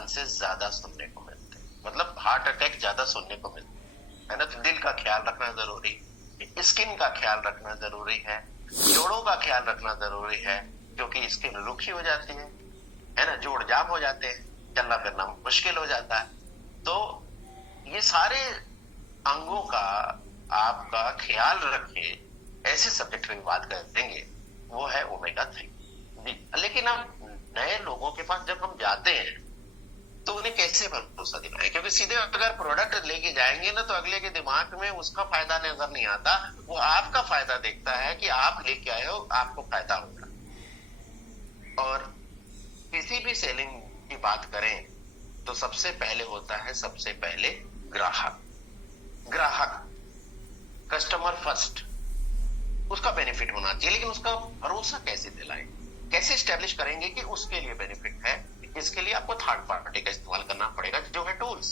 Chances ज्यादा सुनने को मिलते हैं, मतलब हार्ट अटैक ज्यादा सुनने को मिलते है ना। तो दिल का ख्याल रखना जरूरी, स्किन का ख्याल रखना जरूरी है, जोड़ों का ख्याल रखना जरूरी है, क्योंकि स्किन रुखी हो जाती है ना, जोड़ जाम हो जाते हैं, चलना फिरना मुश्किल हो जाता है। तो ये सारे अंगों का आपका ख्याल रखे, ऐसे सब्जेक्ट में बात करेंगे, वो है ओमेगा 3 जी। लेकिन अब नए लोगों के पास जब हम जाते हैं तो उन्हें कैसे भरोसा दिलाएं, क्योंकि सीधे अगर प्रोडक्ट लेके जाएंगे ना तो अगले के दिमाग में उसका फायदा नजर नहीं आता, वो आपका फायदा देखता है कि आप लेके आए हो, आपको फायदा होगा। और किसी भी सेलिंग की बात करें तो सबसे पहले होता है, सबसे पहले ग्राहक, ग्राहक कस्टमर फर्स्ट, उसका बेनिफिट होना चाहिए। लेकिन उसका भरोसा कैसे दिलाएं, कैसे स्टैब्लिश करेंगे कि उसके लिए बेनिफिट है? इसके लिए आपको थर्ड पार्टी का इस्तेमाल करना पड़ेगा, जो है टूल्स।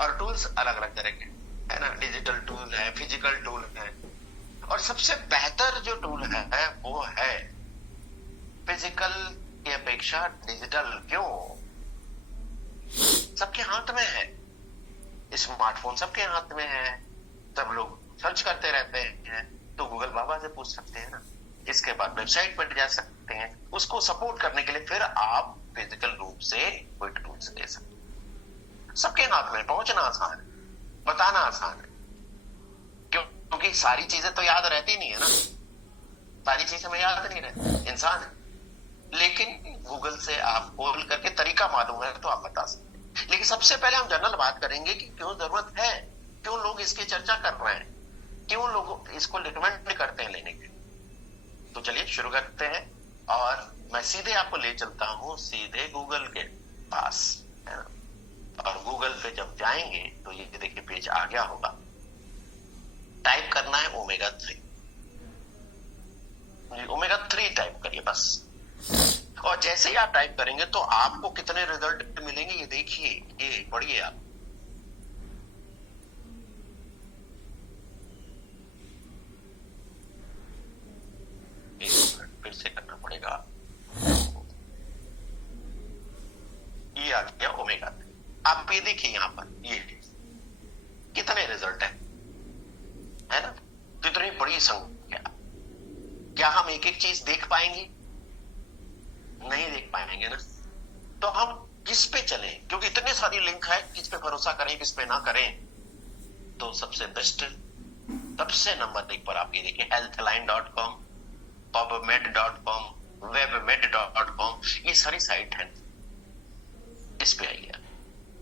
और टूल्स अलग अलग तरह के है ना, डिजिटल टूल है, फिजिकल टूल है, और सबसे बेहतर जो टूल है वो है फिजिकल की अपेक्षा डिजिटल। क्यों? सबके हाथ में है, स्मार्टफोन सबके हाथ में है, सब लोग सर्च करते रहते हैं, तो गूगल बाबा से पूछ सकते हैं ना। इसके बाद वेबसाइट पर जा सकते हैं, उसको सपोर्ट करने के लिए फिर आप फिजिकल रूप से कोई टूल्स दे सकते हैं। सबके हाथ में, पहुंचना आसान है, बताना आसान है, क्योंकि सारी चीजें तो याद रहती नहीं है ना, सारी चीजें में याद नहीं रहती, इंसान है। लेकिन गूगल से आप खोल करके तरीका मालूम है तो आप बता सकते हैं। लेकिन सबसे पहले हम जनरल बात करेंगे कि क्यों जरूरत है, क्यों लोग इसकी चर्चा कर रहे हैं, क्यों लोग इसको रिकमेंड करते हैं लेने के। तो चलिए शुरू करते हैं, और मैं सीधे आपको ले चलता हूं सीधे गूगल के पास, है ना। और गूगल पे जब जाएंगे तो ये देखिए पेज आ गया होगा, टाइप करना है ओमेगा 3, ओमेगा 3 टाइप करिए बस। और जैसे ही आप टाइप करेंगे तो आपको कितने रिजल्ट मिलेंगे ये देखिए, ये पढ़िए आप। फिर से करना पड़ेगा। ये आ गया ओमेगा 3, आप ये देखिए यहां पर ये कितने रिजल्ट है ना। तो इतनी बड़ी संख्या, क्या हम एक एक चीज देख पाएंगे? नहीं देख पाएंगे ना। तो हम किस पे चलें, क्योंकि इतने सारी लिंक है, किस पे भरोसा करें किस पे ना करें। तो सबसे बेस्ट, सबसे नंबर 1 पर आप ये देखिए healthline.com, pubmed.com, webmed.com, ये सारी साइट है। इस पे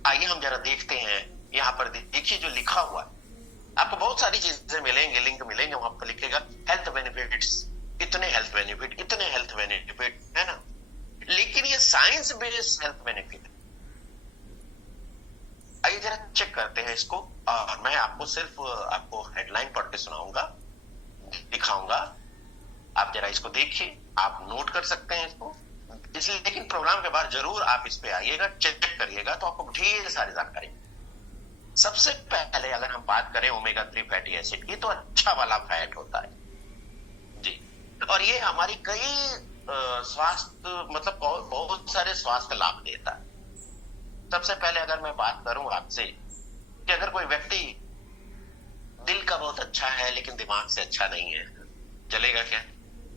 आइए हम जरा देखते हैं। यहां पर देखिए जो लिखा हुआ है, आपको बहुत सारी चीजें मिलेंगे, लिंक मिलेंगे, वहां पर लिखेगा हेल्थ बेनिफिट्स, इतने हेल्थ बेनिफिट, इतने हेल्थ बेनिफिट, है ना। लेकिन ये साइंस बेस्ड हेल्थ बेनिफिट है। आइए जरा चेक करते हैं इसको, और मैं आपको सिर्फ आपको हेडलाइन पढ़ के सुनाऊंगा, दिखाऊंगा। आप जरा इसको देखिए, आप नोट कर सकते हैं इसको, इसलिए। लेकिन प्रोग्राम के बाद जरूर आप इस पे आइएगा, चेक करिएगा, तो आपको ढेर सारी जानकारी। सबसे पहले अगर हम बात करें ओमेगा 3 फैटी एसिड की, तो अच्छा वाला फैट होता है जी, और ये हमारी कई स्वास्थ्य, मतलब बहुत सारे स्वास्थ्य लाभ देता है। सबसे पहले अगर मैं बात करूं आपसे कि अगर कोई व्यक्ति दिल का बहुत अच्छा है लेकिन दिमाग से अच्छा नहीं है, चलेगा क्या?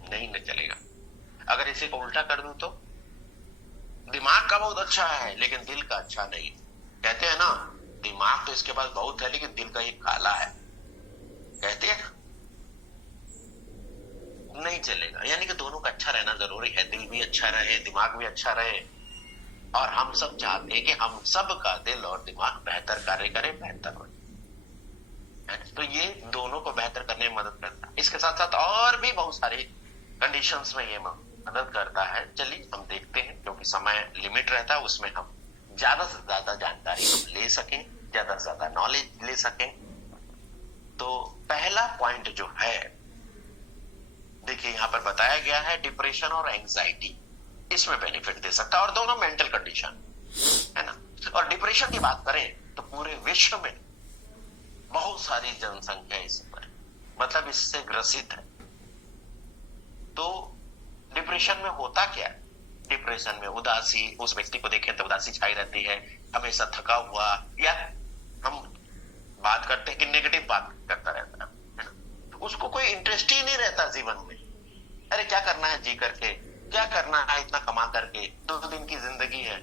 नहीं न चलेगा। अगर इसी को उल्टा कर दूं तो दिमाग का बहुत अच्छा है लेकिन दिल का अच्छा नहीं, कहते हैं ना दिमाग तो इसके पास बहुत है लेकिन दिल का ये काला है, कहते हैं नहीं चलेगा। यानी कि दोनों का अच्छा रहना जरूरी है, दिल भी अच्छा रहे, दिमाग भी अच्छा रहे। और हम सब चाहते हैं कि हम सब का दिल और दिमाग बेहतर कार्य करे, बेहतर हो। तो ये दोनों को बेहतर करने में मदद करता है। इसके साथ साथ और भी बहुत सारी कंडीशंस में ये मदद करता है। चलिए हम देखते हैं, क्योंकि समय लिमिट रहता है, उसमें हम ज्यादा से ज्यादा जानकारी हम ले सकें, ज्यादा से ज्यादा नॉलेज ले सकें। तो पहला पॉइंट जो है, देखिए यहां पर बताया गया है डिप्रेशन और एंजाइटी, इसमें बेनिफिट दे सकता है, और दोनों मेंटल कंडीशन है ना। और डिप्रेशन की बात करें तो पूरे विश्व में बहुत सारी जनसंख्या इस पर, मतलब इससे ग्रसित है। तो डिप्रेशन में होता क्या है, डिप्रेशन में, उदासी, उस व्यक्ति को देखें तो उदासी छाई रहती है, हमेशा थका हुआ, या हम बात करते हैं कि नेगेटिव बात करता रहता है ना, उसको कोई इंटरेस्ट ही नहीं रहता जीवन में। अरे क्या करना है जी करके, क्या करना है इतना कमा करके, 2 दिन की जिंदगी है,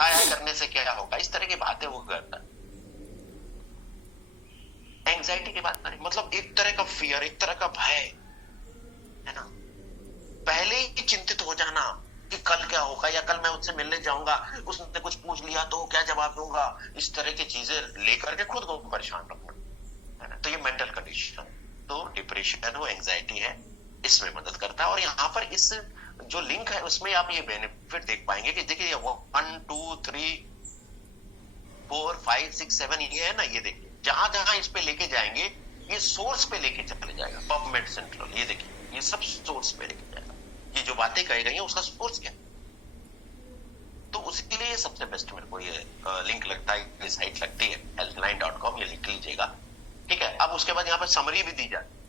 हाय हाय करने से क्या होगा, इस तरह की बातें वो करता। एंग्जाइटी की बात करें, मतलब एक तरह का फियर, एक तरह का भय है ना, पहले ही चिंतित हो जाना कि कल क्या होगा, या कल मैं उससे मिलने जाऊंगा, उसने कुछ पूछ लिया तो क्या जवाब दूंगा, इस तरह की चीजें लेकर के खुद को परेशान रखना है ना। तो ये मेंटल कंडीशन, तो डिप्रेशन हो, एंग्जाइटी है, इसमें मदद करता है। और यहाँ पर इस जो लिंक है उसमें आप ये बेनिफिट देख पाएंगे कि देखिए 1 2 3 4 5 6 7 ये है ना, ये देखिए जहां जहां इस पे लेके जाएंगे ये सोर्स पे लेके चले जाएगा। पबमेड सेंट्रल, ये देखिए ये सब सोर्स पे लेके जाएगा, ये जो बातें कही गई हैं उसका सोर्स क्या है। तो उसके लिए सबसे बेस्ट मेरे को ये लिंक लगता है, ये साइट लगती है healthline.com, ये लिख लीजिएगा, ठीक है। अब उसके बाद यहाँ पे समरी भी दी जाती है,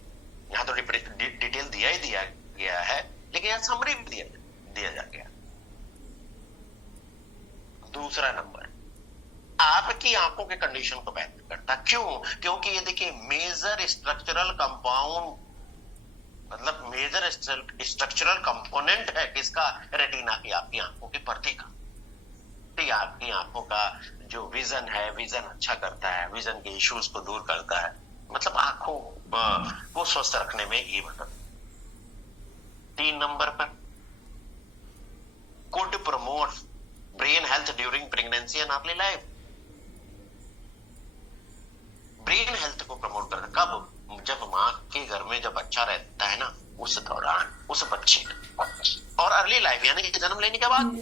यहाँ तो डिटेल दिया ही दिया गया है, लेकिन यहाँ समरी भी दिया जा गया। दूसरा नंबर, आपकी आंखों के कंडीशन को बेहतर करता, क्यों? क्योंकि ये देखिए मेजर स्ट्रक्चरल कंपाउंड, मतलब मेजर स्ट्रक्चरल कंपोनेंट है किसका, रेटिना की, आपकी आंखों के पर्दे का। तो आपकी आंखों का जो विजन है, विजन अच्छा करता है, विजन के इश्यूज को दूर करता है, मतलब आंखों को स्वस्थ रखने में ये मदद। 3 नंबर पर, could promote brain health during pregnancy and early life. Brain health को प्रमोट करता कब, जब मां के घर में जब बच्चा रहता है ना, उस दौरान, उस बच्चे और अर्ली लाइफ यानी कि जन्म लेने के बाद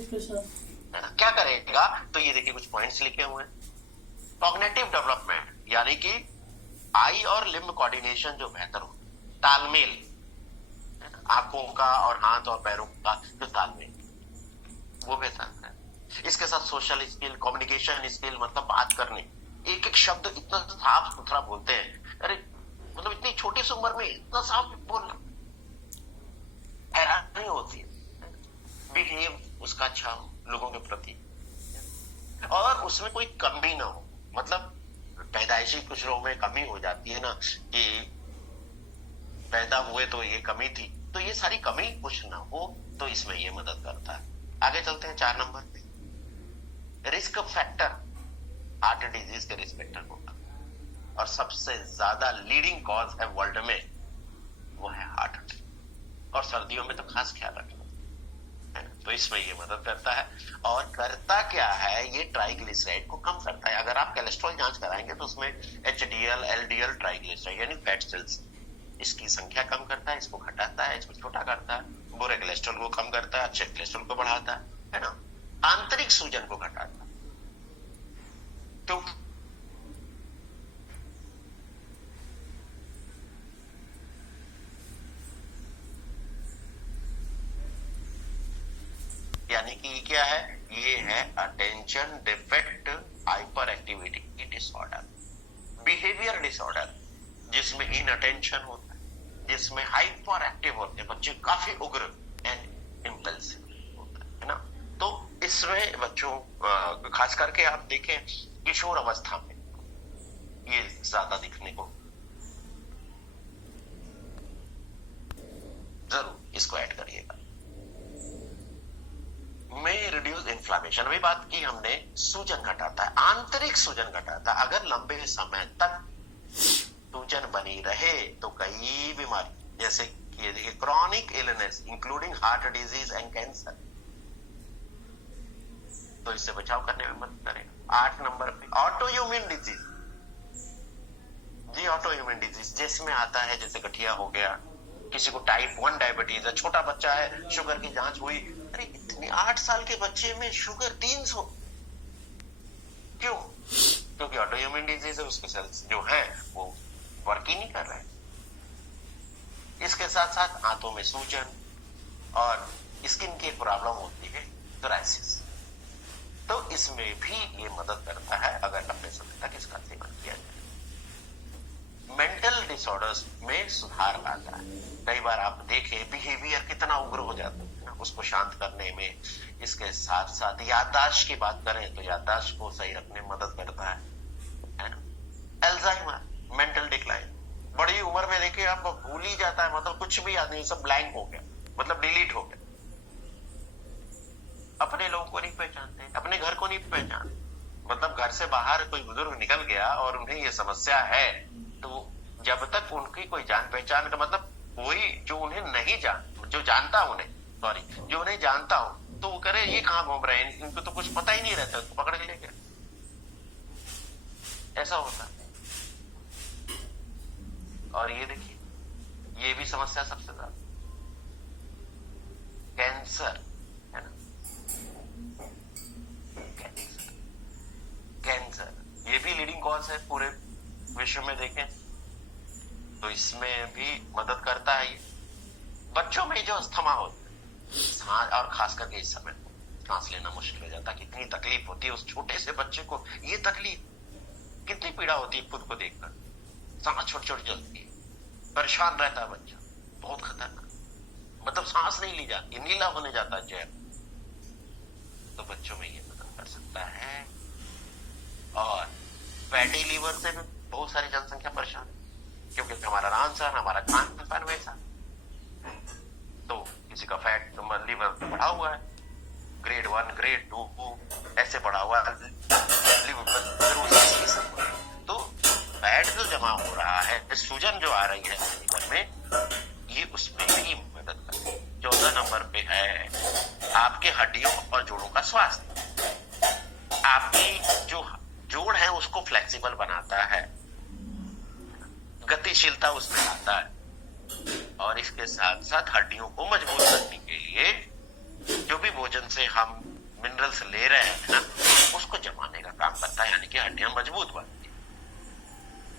है ना, क्या करेगा, तो ये देखिए कुछ पॉइंट्स लिखे हुए हैं। कॉग्निटिव डेवलपमेंट यानी कि आई और लिम्ब कोऑर्डिनेशन जो बेहतर हो, तालमेल, आंखों का और हाथ और पैरों का जो तालमेल वो बेहतर है। इसके साथ सोशल स्किल, कम्युनिकेशन स्किल, मतलब बात करने, एक एक शब्द इतना साफ सुथरा बोलते हैं, अरे मतलब इतनी छोटी सी उम्र में इतना साफ बोलना, हैरानी होती है। बिहेव उसका अच्छा हो लोगों के प्रति, और उसमें कोई कमी ना हो, मतलब पैदाइशी कुछ लोगों में कमी हो जाती है ना कि पैदा हुए तो ये कमी थी, तो ये सारी कमी कुछ ना हो, तो इसमें ये मदद करता है। आगे चलते हैं 4 नंबर पे, रिस्क फैक्टर, हार्ट डिजीज के रिस्क फैक्टर होगा, और सबसे ज्यादा लीडिंग कॉज है वर्ल्ड में, वो है हार्ट अटैक, और सर्दियों में तो खास ख्याल रखना, तो इसमें ये मदद करता है। और करता क्या है, ये ट्राइग्लिसराइड को कम करता है। अगर आप कोलेस्ट्रॉल जांच कराएंगे तो उसमें एचडीएल, एलडीएल, ट्राइग्लिसराइड यानी फैट सेल्स, इसकी संख्या कम करता है, इसको घटाता है, इसको छोटा करता है, बुरे कोलेस्ट्रॉल को कम करता है, अच्छे कोलेस्ट्रॉल को बढ़ाता है ना, आंतरिक सूजन को घटाता है। तो यानी कि क्या है, ये है attention defect hyper activity disorder, behaviour disorder, जिसमें इनअटेंशन होता है, जिसमें हाइपर एक्टिव होते हैं बच्चे, काफी उग्र एंड इंपल्सिव होता है ना। तो इसमें बच्चों खास करके आप देखें किशोर अवस्था में ये ज्यादा दिखने को, जरूर इसको ऐड करिएगा। में रिड्यूस इन्फ्लामेशन, अभी बात की हमने, सूजन घटाता है, आंतरिक सूजन घटाता है। अगर लंबे समय तक सूजन बनी रहे तो कई बीमारी, जैसे ये देखिए chronic illness including heart disease and cancer, तो इससे बचाव करने में मदद करेगा। 8 नंबर पे, ऑटो इम्यून डिजीज, जी ऑटो इम्यून डिजीज जिसमें आता है, जैसे गठिया हो गया, किसी को टाइप 1 डायबिटीज है, छोटा बच्चा है, शुगर की जांच हुई, अरे इतने 8 साल के बच्चे में शुगर 300, क्यों? क्योंकि ऑटो इम्यून डिजीज है, उसके सेल्स जो है वो वर्क ही नहीं कर रहे हैं। इसके साथ साथ हाथों में सूजन और स्किन की प्रॉब्लम होती है, सोरायसिस, तो इसमें भी ये मदद करता है अगर लंबे समय तक इसका सेवन किया जाए। मेंटल डिसऑर्डर्स में सुधार लाता है। कई बार आप देखें बिहेवियर कितना उग्र हो जाता है ना, उसको शांत करने में। इसके साथ साथ याददाश्त की बात करें तो याददाश्त को सही रखने में मदद करता है ना। अल्जाइमर, मेंटल डिक्लाइन, बड़ी उम्र में देखिए आप भूल ही जाता है, मतलब कुछ भी याद नहीं, सब ब्लैंक हो गया, मतलब डिलीट हो गया। अपने लोगों को नहीं पहचानते, अपने घर को नहीं पहचानते, मतलब घर से बाहर कोई बुजुर्ग निकल गया और उन्हें ये समस्या है, तो जब तक उनकी कोई जान पहचान का मतलब कोई जो उन्हें नहीं जो जानता उन्हें, सॉरी, जो उन्हें जानता हो, तो वो करे ये कहां घूम रहे हैं, इनको तो कुछ पता ही नहीं रहता, उसको पकड़ के ले गया, ऐसा होता है। और ये देखिए ये भी समस्या सबसे ज्यादा, कैंसर है ना, कैंसर ये भी लीडिंग कॉज है पूरे विश्व में देखें तो इसमें भी मदद करता है। ये बच्चों में जो अस्थमा होता है, और खास करके इस समय सांस लेना मुश्किल हो जाता है, कितनी तकलीफ होती है उस छोटे से बच्चे को, ये तकलीफ कितनी पीड़ा होती है खुद को देखकर, सांस छोटी छोटी चलती है, परेशान रहता है बच्चा, बहुत खतरनाक, मतलब सांस नहीं ली जाती, नीला होने जाता है चेहरा, तो बच्चों में ये मदद कर सकता है। और फैटी लीवर से भी बहुत सारी जनसंख्या परेशान है, क्योंकि हमारा रहन-सहन, हमारा खान-पान वैसा, तो किसी का फैट लीवर बढ़ा हुआ है, ग्रेड 1 ग्रेड 2 ऐसे बढ़ा हुआ है, तो फैट जो जमा हो रहा है, सूजन जो आ रही है लीवर में, ये उसमें भी मदद करती है। 14 नंबर पे है आपके हड्डियों और जोड़ों का स्वास्थ्य, आपकी जो जोड़ है उसको फ्लेक्सिबल बनाता है, गतिशीलता उसमें आता है, और इसके साथ साथ हड्डियों को मजबूत करने के लिए जो भी भोजन से हम मिनरल्स ले रहे हैं ना, उसको जमाने का काम करता है, यानी कि हड्डियां मजबूत बनती हैं।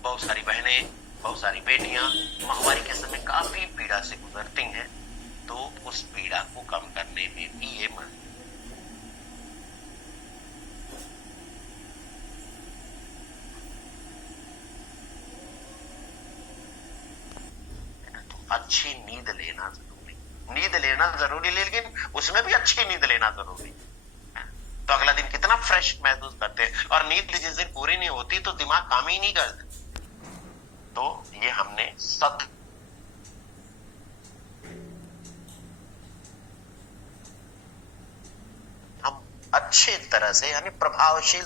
बहुत सारी बहनें, बहुत सारी बेटियां माहवारी के समय काफी पीड़ा से गुजरती हैं, तो उस पीड़ा को कम करने में भी ये मदद। अच्छी नींद लेना जरूरी, नींद लेना जरूरी, लेकिन उसमें भी अच्छी नींद लेना जरूरी, तो अगला दिन कितना फ्रेश महसूस करते हैं। और नींद जिस दिन पूरी नहीं होती तो दिमाग काम ही नहीं करता, तो ये हमने हम अच्छे तरह से यानी प्रभावशील